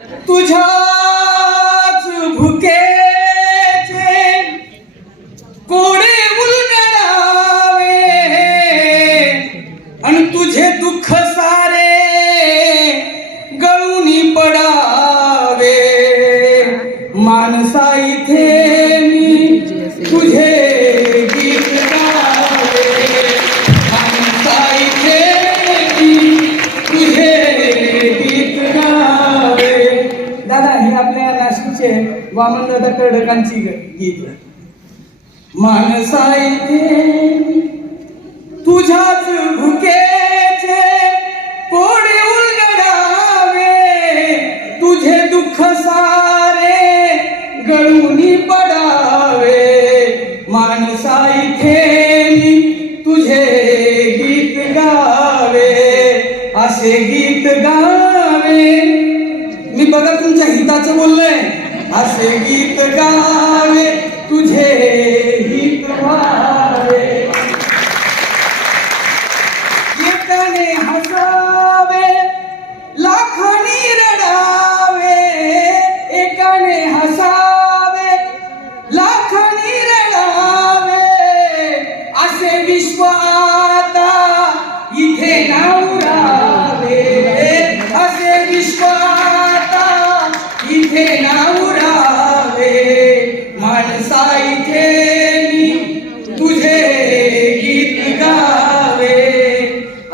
तुझ्याच भुकेचे कोडे उलगडावे आणि तुझे दुःख सारे गळूनी पडावे. माणसा इथे मी तुझे गीत गावे, माणसा इथे मी तुझे गीत गावे. दादा हे आपल्या नाशिकचे वामनदादा कर्डकांची गीत. माणसा इथे तुझ्याच भुकेचे कोडे उलगडावे, तुझे दुःख सारे गळूनी पडावे. माणसा इथे मी तुझे गीत गावे, असे गीत गावे. मी बघा तुमच्या हिताचं बोललोय. असे गीत गावे तुझे हित व्हावे. एकाने हसावे लाखानी रडावे, एकाने हसावे लाखानी रडावे. असे विश्व आता इथे नावरावे, असे विश्व आता इथे नावरावे. माणसा इथे मी तुझे गीत गावे,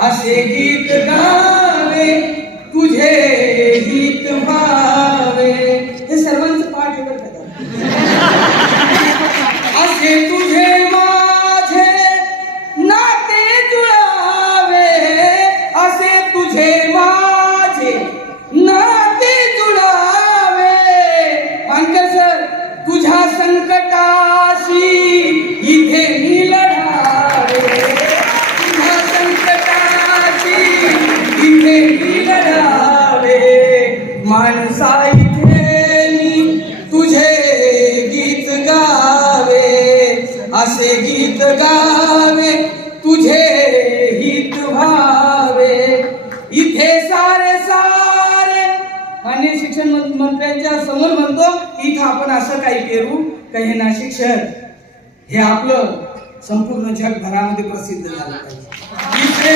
असे गीत गावे तुझे हित व्हावे. हे सर्वांचं पाठ आहे बरं का. असे तुझे माझे नाते जुळावे, असे तुझे माझे नाते जुळावे. मानकर सर, तुझ्या संकटाशी इथे मी लढावे, तुझ्या संकटाशी इथे मी लढावे. माणसा इथे मी तुझे गीत गावे, असे गीत गावे तुझे हित व्हावे. इथे सारे सारे माननीय शिक्षण मंत्र्यांच्या समोर म्हणतो की इथं आपण असं काही पेरू का हे नाशिक शहर हे आपलं संपूर्ण जगभरामध्ये प्रसिद्ध झालं पाहिजे.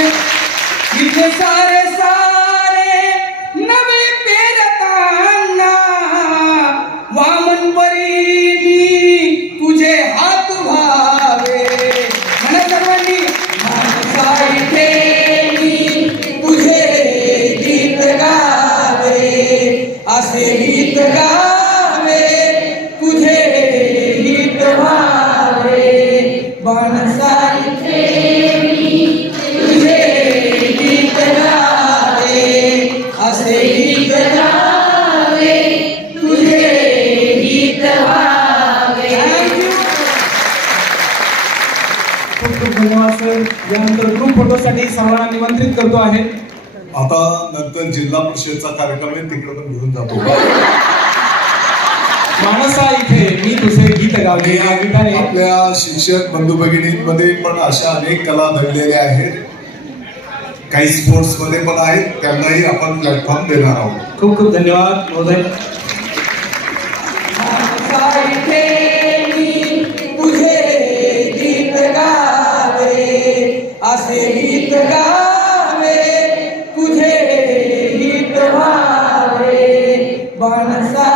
इथे सारे सारे नवे पेरताना वामन परी मी तुझे हात व्हावे. म्हणा सर्वांनी. माणसा इथे मी तुझे गीत गावे, असे गीत गावे तुझे हित व्हावे. माणसा इथे मी तुझे गीत गावे, असे गीत गावे तुझे हित व्हावे. खूप खूप धन्यवाद सर. यानंतर ग्रुप फोटोसाठी सर्वांना निमंत्रित करतो आहे. आता नंतर जिल्हा परिषदचा कार्यक्रम आहे, तिकडे पण घेऊन जातो. माणसा इथे मी तुझे गीत गावे या गीताने आपल्या शिक्षक बंधू भगिनींमध्ये पण अशा अनेक कला दडलेल्या आहेत, काही स्पोर्ट्स मध्ये पण आहेत, त्यांनाही आपण प्लॅटफॉर्म देणार आहोत. खूप खूप धन्यवाद महोदय. माणसा इथे मी तुझे गीत गावे, असे गीत गावे तुझे हित व्हावे. माणसा